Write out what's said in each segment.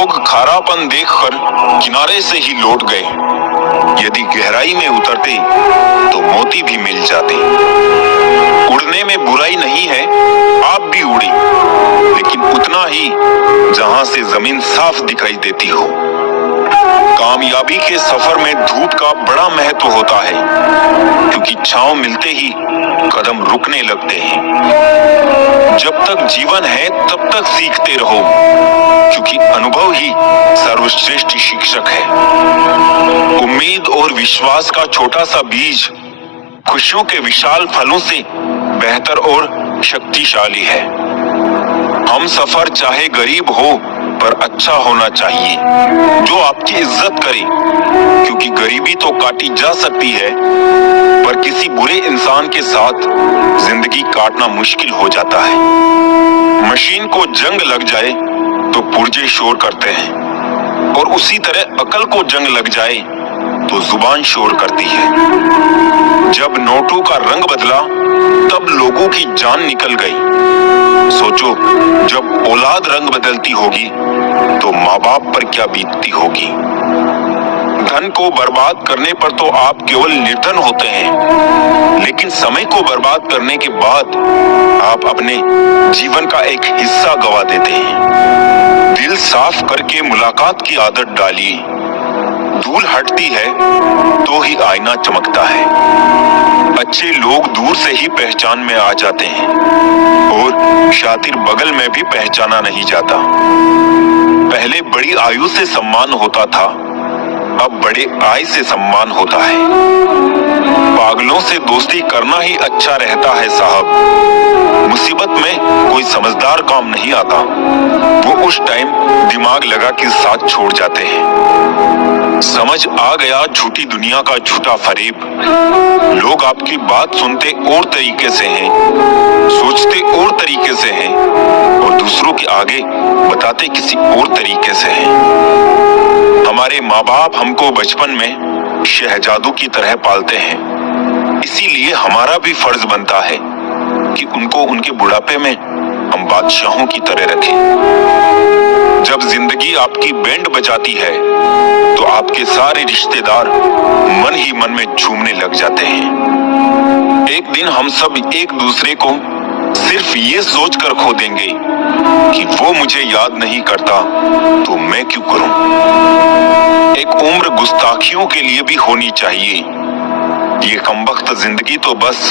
लोग खारापन देखकर किनारे से ही लौट गए। यदि गहराई में उतरते तो मोती भी मिल जाते। उड़ने में बुराई नहीं है, आप भी उड़े, लेकिन उतना ही जहां से जमीन साफ दिखाई देती हो। कामयाबी के सफर में धूप का बड़ा महत्व होता है, क्योंकि छांव मिलते ही कदम रुकने लगते हैं। जब तक जीवन है तब तक सीखते रहो, क्योंकि अनुभव ही सर्वश्रेष्ठ शिक्षक है। उम्मीद और विश्वास का छोटा सा बीज खुशियों के विशाल फलों से बेहतर और शक्तिशाली है। हम सफर चाहे गरीब हो पर अच्छा होना चाहिए, जो आपकी इज्जत करे, क्योंकि गरीबी तो काटी जा सकती है, पर किसी बुरे इंसान के साथ जिंदगी काटना मुश्किल हो जाता है। मशीन को जंग लग जाए तो पुर्जे शोर करते हैं, और उसी तरह अकल को जंग लग जाए तो जुबान शोर करती है। जब नोटों का रंग बदला तब लोगों की जान निकल गई। सोचो, जब औलाद रंग बदलती होगी तो माँ बाप पर क्या बीतती होगी। धन को बर्बाद करने पर तो आप केवल निर्धन होते हैं, लेकिन समय को बर्बाद करने के बाद आप अपने जीवन का एक हिस्सा गवा देते हैं। दिल साफ करके मुलाकात की आदत डालिए। धूल हटती है तो ही आईना चमकता है। अच्छे लोग दूर से ही पहचान में आ जाते हैं, और शातिर बगल में भी पहचाना नहीं जाता। पहले बड़ी आयु से सम्मान होता था, अब बड़े आय से सम्मान होता है। पागलों से दोस्ती करना ही अच्छा रहता है साहब। मुसीबत में कोई समझदार काम नहीं आता, वो उस टाइम दिमाग लगा के साथ छोड़ जाते हैं। समझ आ गया झूठी दुनिया का झूठा फरेब। लोग आपकी बात सुनते और तरीके से हैं, सोचते और तरीके से हैं, और दूसरों के आगे बताते किसी और तरीके से हैं। हमारे माँ बाप हमको बचपन में शहजादों की तरह पालते हैं, इसीलिए हमारा भी फर्ज बनता है कि उनको उनके बुढ़ापे में हम बादशाहों की तरह रखें। जब जिंदगी आपकी बैंड बजाती है तो आपके सारे रिश्तेदार मन ही मन में झूमने लग जाते हैं। एक दिन हम सब एक दूसरे को सिर्फ ये सोचकर खो देंगे कि वो मुझे याद नहीं करता तो मैं क्यों करूं। एक उम्र गुस्ताखियों के लिए भी होनी चाहिए। ये कमबख्त जिंदगी तो बस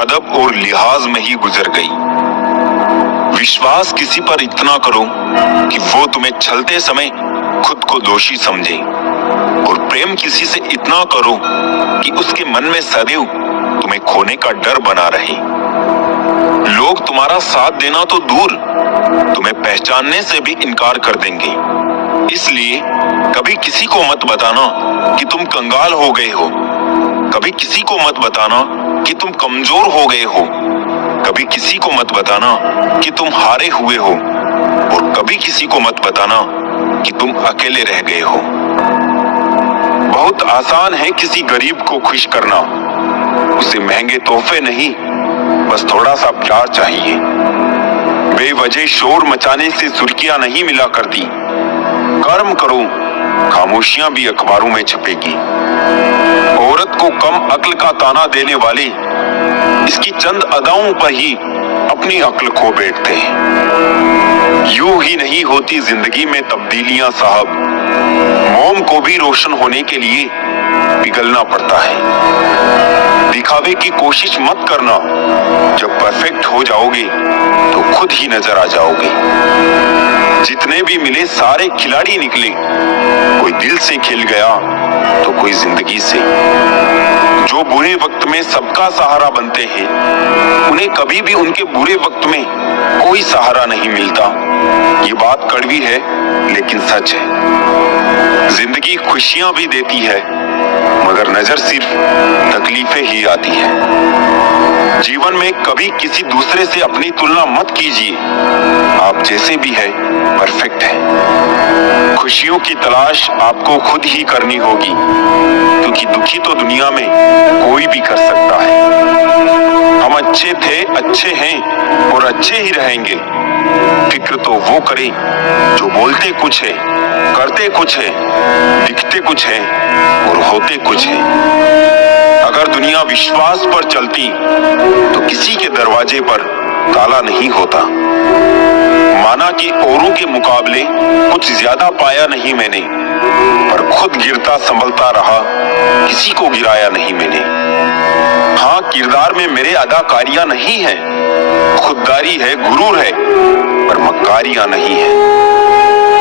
अदब और लिहाज में ही गुजर गई। विश्वास किसी पर इतना करो कि वो तुम्हें छलते समय खुद को दोषी समझे, और प्रेम किसी से इतना करो कि उसके मन में सदैव तुम्हें खोने का डर बना रहे। लोग तुम्हारा साथ देना तो दूर, तुम्हें पहचानने से भी इनकार कर देंगे। इसलिए कभी किसी को मत बताना कि तुम कंगाल हो गए हो, कभी किसी को मत बताना कि तुम कमजोर हो गए हो, कभी किसी को मत बताना कि तुम हारे हुए हो, और कभी किसी को मत बताना कि तुम अकेले रह गए हो। बहुत आसान है किसी गरीब को खुश करना। उसे महंगे तोहफे नहीं, बस थोड़ा सा प्यार चाहिए। बेवजह शोर मचाने से सुर्खियां नहीं मिला करती। कर्म करो, खामोशियां भी अखबारों में छपेगी। औरत को कम अक्ल का ताना देने वाले इसकी चंद अदाओं पर ही अपनी अक्ल खो बैठते हैं। यूं ही नहीं होती जिंदगी में तब्दीलियां साहब। मोम को भी रोशन होने के लिए पिघलना पड़ता है। दिखावे की कोशिश मत करना। जब परफेक्ट हो जाओगे तो खुद ही नजर आ जाओगे। जितने भी मिले सारे खिलाड़ी निकले। कोई दिल से खेल गया तो कोई जिंदगी से। जो बुरे वक्त में सबका सहारा बनते हैं, उन्हें कभी भी उनके बुरे वक्त में कोई सहारा नहीं मिलता। ये बात कड़वी है लेकिन सच है। जिंदगी खुशियां भी देती है, मगर नजर सिर्फ तकलीफें ही आती है। जीवन में कभी किसी दूसरे से अपनी तुलना मत कीजिए। आप जैसे भी हैं परफेक्ट हैं। खुशियों की तलाश आपको खुद ही करनी होगी, क्योंकि दुखी तो दुनिया में कोई भी कर सकता है। हम अच्छे थे, अच्छे हैं और अच्छे ही रहेंगे। फिक्र तो वो करे जो बोलते कुछ है, करते कुछ है, दिखते कुछ है और होते कुछ है। अगर दुनिया विश्वास पर चलती तो किसी के दरवाजे पर ताला नहीं होता। माना कि औरों के मुकाबले कुछ ज्यादा पाया नहीं मैंने, पर खुद गिरता संभलता रहा, किसी को गिराया नहीं मैंने। हाँ, किरदार में मेरे अदाकारियां नहीं है, खुददारी है, गुरूर है, पर मक्कारियां नहीं है।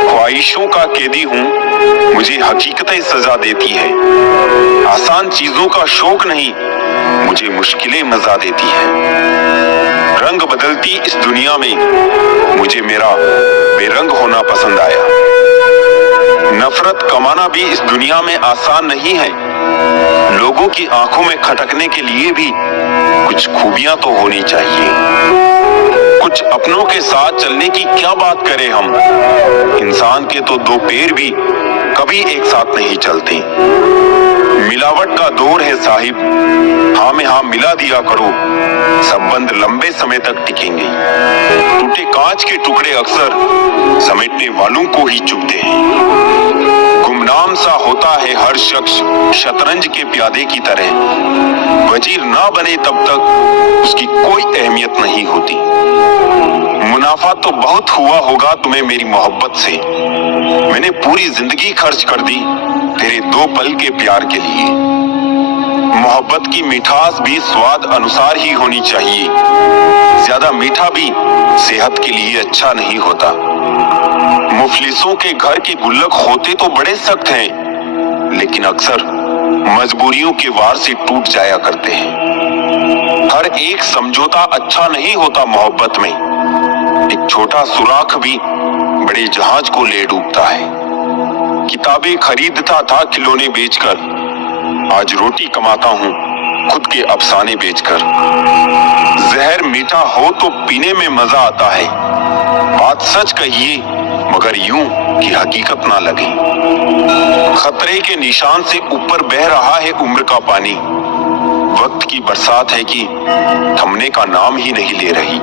ख्वाहिशों का कैदी हूं, मुझे हकीकतें सजा देती है। आसान चीजों का शौक नहीं, मुझे मुश्किलें मजा देती है। रंग बदलती इस दुनिया में मुझे मेरा बेरंग होना पसंद आया। नफरत कमाना भी इस दुनिया में आसान नहीं है। लोगों की आंखों में खटकने के लिए भी कुछ खूबियां तो होनी चाहिए। कुछ अपनों के साथ चलने की क्या बात करें हम, इंसान के तो दो पैर भी कभी एक साथ नहीं चलते। मिलावट का दौर है साहिब, हाँ में हाँ मिला दिया करो, संबंध लंबे समय तक टिकेंगे। टूटे कांच के टुकड़े अक्सर समेटने वालों को ही चुभते हैं। गुमनाम सा होता है हर शख्स शतरंज के प्यादे की तरह, वजीर ना बने तब तक उसकी कोई अहमियत नहीं होती। मुनाफा तो बहुत हुआ होगा तुम्हें मेरी मोहब्बत से, मैंने पूरी जिंदगी खर्च कर दी तेरे दो पल के प्यार के लिए। मोहब्बत की मिठास भी स्वाद अनुसार ही होनी चाहिए, ज्यादा मीठा भी सेहत के लिए अच्छा नहीं होता। मुफलिसों के घर के गुल्लक होते तो बड़े सख्त हैं, लेकिन अक्सर मजबूरियों के वार से टूट जाया करते हैं। हर एक समझौता अच्छा नहीं होता मोहब्बत में, एक छोटा सुराख भी बड़े जहाज को ले डूबता है। किताबें खरीदता था खिलौने बेचकर, आज रोटी कमाता हूँ खुद के अफसाने बेचकर। जहर मीठा हो तो पीने में मजा आता है, बात सच कहिए मगर यूं कि हकीकत ना लगे। खतरे के निशान से ऊपर बह रहा है उम्र का पानी, वक्त की बरसात है कि थमने का नाम ही नहीं ले रही।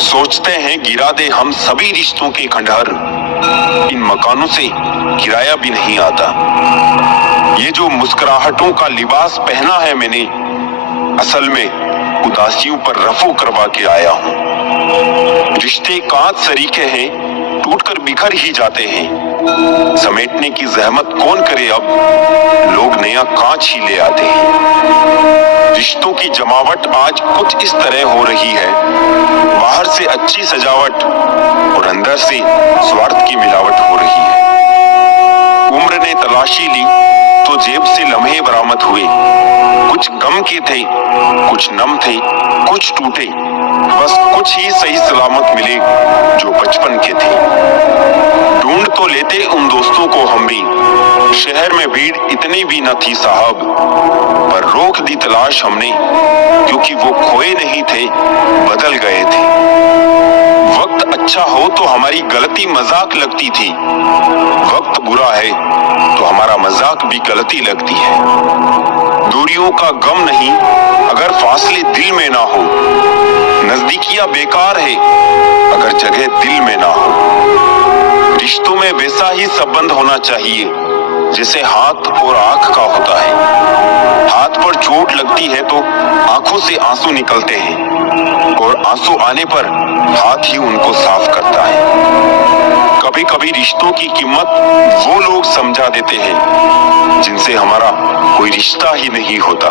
सोचते हैं गिरा दे हम सभी रिश्तों के खंडहर, इन मकानों से किराया भी नहीं आता। ये जो मुस्कुराहटों का लिबास पहना है मैंने, असल में उदासियों पर रफू करवा के आया हूँ। रिश्ते कांच सरीखे हैं, टूटकर बिखर ही जाते हैं। समेटने की जहमत कौन करे अब, लोग नया कांच ही ले आते हैं। रिश्तों की जमावट आज कुछ इस तरह हो रही है, बाहर से अच्छी सजावट और अंदर से स्वार्थ की मिलावट हो रही है। उम्र ने तलाशी ली तो जेब से लम्हे बरामद हुए, कुछ गम के थे, कुछ नम थे, कुछ टूटे, बस कुछ ही सही सलामत मिले जो बचपन के थे। ढूंढ तो लेते उन दोस्तों को हम भी, शहर में भीड़ इतनी भी न थी साहब, पर रोक दी तलाश हमने क्योंकि वो खोए नहीं थे, बदल गए थे। वक्त अच्छा हो तो हमारी गलती मजाक लगती थी, वक्त बुरा है तो हमारा मजाक भी गलती लगती है। दूरियों का गम नहीं अगर फासले दिल में ना हो, नजदीकियां बेकार है अगर जगह दिल में ना हो। रिश्तों में वैसा ही संबंध होना चाहिए जैसे हाथ और आंख का होता है। हाथ पर चोट लगती है तो आंखों से आंसू निकलते हैं और आंसू आने पर हाथ ही उनको साफ करता है। कभी कभी रिश्तों की कीमत वो लोग समझा देते हैं जिनसे हमारा कोई रिश्ता ही नहीं होता।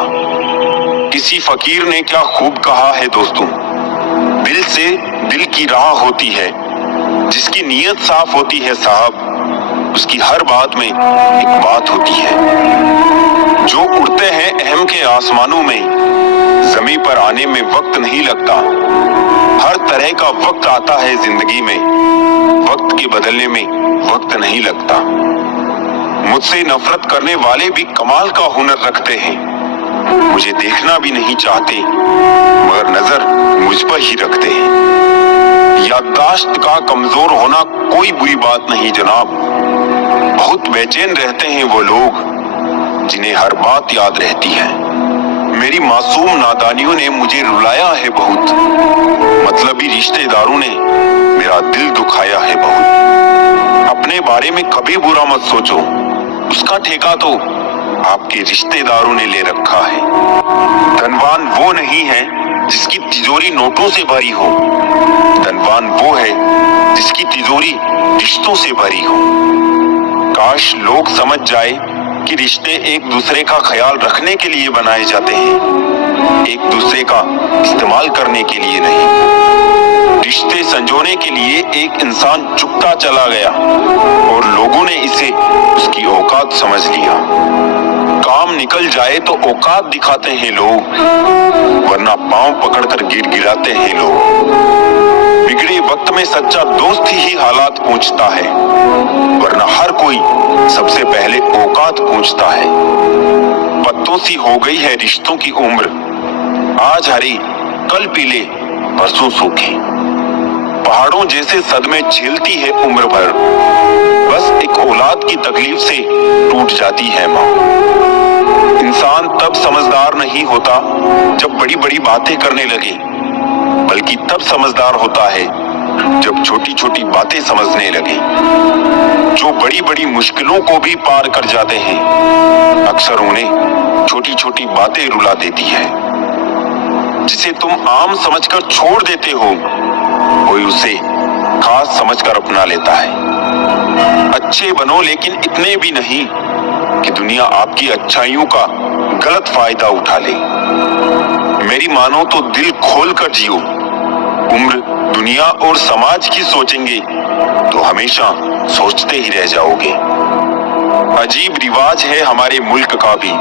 किसी फकीर ने क्या खूब कहा है दोस्तों, दिल से दिल की राह होती है, जिसकी नीयत साफ होती है साहब, उसकी हर बात में एक बात होती है। जो उड़ते हैं अहम के आसमानों में, जमीन पर आने में वक्त नहीं लगता। हर तरह का वक्त आता है जिंदगी में, वक्त के बदलने में वक्त नहीं लगता। मुझसे नफरत करने वाले भी कमाल का हुनर रखते हैं, मुझे देखना भी नहीं चाहते मगर नजर मुझ पर ही रखते हैं। याददाश्त का कमजोर होना कोई बुरी बात नहीं जनाब, बहुत बेचैन रहते हैं वो लोग जिन्हें हर बात याद रहती है। मेरी मासूम नादानियों ने मुझे रुलाया है बहुत, मतलबी रिश्तेदारों ने मेरा दिल दुखाया है बहुत। अपने बारे में कभी बुरा मत सोचो, उसका ठेका तो आपके रिश्तेदारों ने ले रखा है। धनवान वो नहीं है जिसकी तिजोरी नोटों से भरी हो, धनवान वो है जिसकी तिजोरी रिश्तों से भरी हो। काश लोग समझ जाए कि रिश्ते एक दूसरे का ख्याल रखने के लिए बनाए जाते हैं, एक दूसरे का इस्तेमाल करने के लिए नहीं। रिश्ते संजोने के लिए एक इंसान चुपता चला गया और लोगों ने इसे उसकी औकात समझ लिया। काम निकल जाए तो औकात दिखाते हैं लोग, वरना पांव पकड़कर गिड़गिड़ाते हैं लोग। बिगड़े वक्त में सच्चा दोस्त ही हालात पूछता है, वरना हर कोई सबसे पहले औकात पूछता है। पत्तों सी हो गई है रिश्तों की उम्र, आज हरी कल पीले परसों सूखी। पहाड़ों जैसे सदमे झेलती है उम्र भर, बस एक औलाद की तकलीफ से टूट जाती है माँ। इंसान तब समझदार नहीं होता जब बड़ी बड़ी बातें करने लगे, बल्कि तब समझदार होता है जब छोटी छोटी बातें समझने लगे। जो बड़ी बड़ी मुश्किलों को भी पार कर जाते हैं, अक्सर उन्हें छोटी छोटी बातें रुला देती है। जिसे तुम आम समझकर छोड़ देते हो, कोई उसे खास समझकर अपना लेता है। अच्छे बनो, लेकिन इतने भी नहीं कि दुनिया आपकी अच्छाइयों का गलत फायदा उठा ले। मेरी मानो तो दिल खोल कर जियो। उम्र, दुनिया और समाज की सोचेंगे तो हमेशा सोचते ही रह जाओगे। अजीब रिवाज है हमारे मुल्क का भी,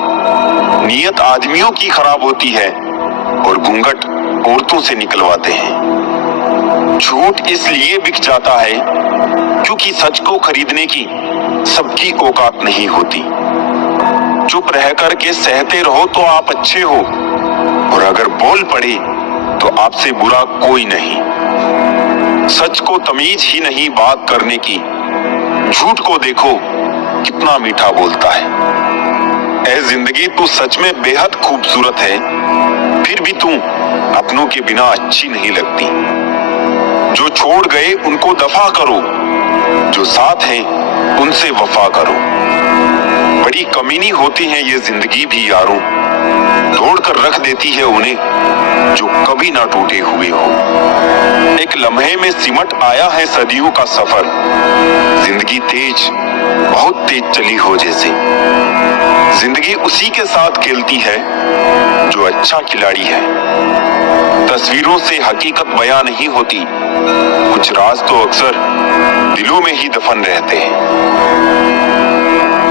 नीयत आदमियों की खराब होती है और घूंघट औरतों से निकलवाते हैं। झूठ इसलिए बिक जाता है क्योंकि सच को खरीदने की सबकी औकात नहीं होती। चुप रह कर के सहते रहो तो आप अच्छे हो, और अगर बोल पड़े तो आपसे बुरा कोई नहीं। सच को तमीज ही नहीं बात करने की, झूठ को देखो कितना मीठा बोलता है। ऐ जिंदगी तू सच में बेहद खूबसूरत है, फिर भी तू अपनों के बिना अच्छी नहीं लगती। जो छोड़ गए उनको दफा करो, जो साथ हैं उनसे वफा करो। बड़ी कमीनी होती है ये जिंदगी भी यारों, तोड़ कर रख देती है उन्हें जो कभी ना टूटे हुए हो। एक लम्हे में सिमट आया है सदियों का सफर, जिंदगी तेज, बहुत तेज चली हो जैसे। जिंदगी उसी के साथ खेलती है जो अच्छा खिलाड़ी है। तस्वीरों से हकीकत बयां नहीं होती, कुछ राज तो अक्सर दिलों में ही दफन रहते हैं।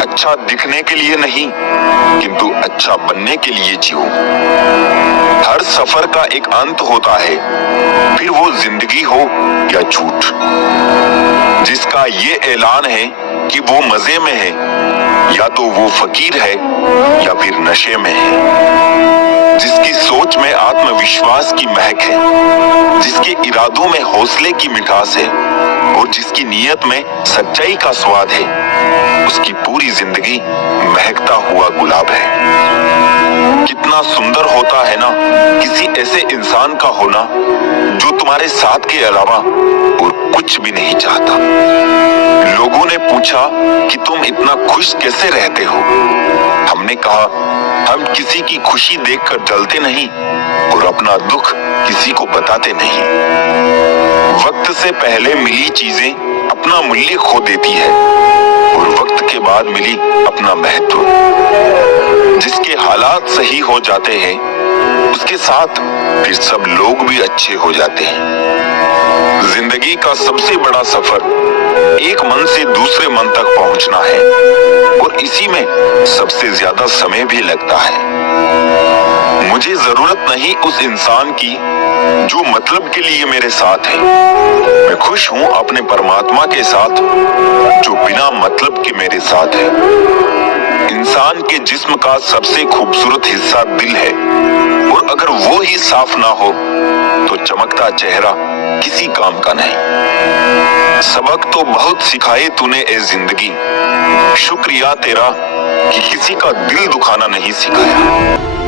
अच्छा दिखने के लिए नहीं, किंतु अच्छा बनने के लिए जियो। हर सफर का एक अंत होता है, फिर वो जिंदगी हो या झूठ। जिसका ये ऐलान है कि वो मजे में है, या तो वो फकीर है या फिर नशे में है। जिसकी सोच में आत्मविश्वास की महक है, जिसके इरादों में हौसले की मिठास है और जिसकी नीयत में सच्चाई का स्वाद है, उसकी पूरी जिंदगी महकता हुआ गुलाब है। कितना सुंदर होता है ना किसी ऐसे इंसान का होना जो तुम्हारे साथ के अलावा और कुछ भी नहीं चाहता। लोगों ने पूछा कि तुम इतना खुश कैसे रहते हो। हमने कहा, हम किसी की खुशी देखकर जलते नहीं और अपना दुख किसी को बताते नहीं। वक्त से पहले मिली चीजें अपना मूल्य खो देती है और वक्त के बाद मिली अपना महत्व। जिसके हालात सही हो जाते हैं, उसके साथ फिर सब लोग भी अच्छे हो जाते हैं। जिंदगी का सबसे बड़ा सफर एक मन से दूसरे मन तक पहुंचना है, और इसी में सबसे ज्यादा समय भी लगता है। मुझे जरूरत नहीं उस इंसान की जो मतलब के लिए मेरे साथ है। मैं खुश हूं अपने परमात्मा के साथ जो बिना मतलब के मेरे साथ है। इंसान के जिस्म का सबसे खूबसूरत हिस्सा दिल है, और अगर वो ही साफ ना हो तो चमकता चेहरा किसी काम का नहीं। सबक तो बहुत सिखाए तूने ए जिंदगी, शुक्रिया तेरा कि किसी का दिल दुखाना नहीं सिखाया।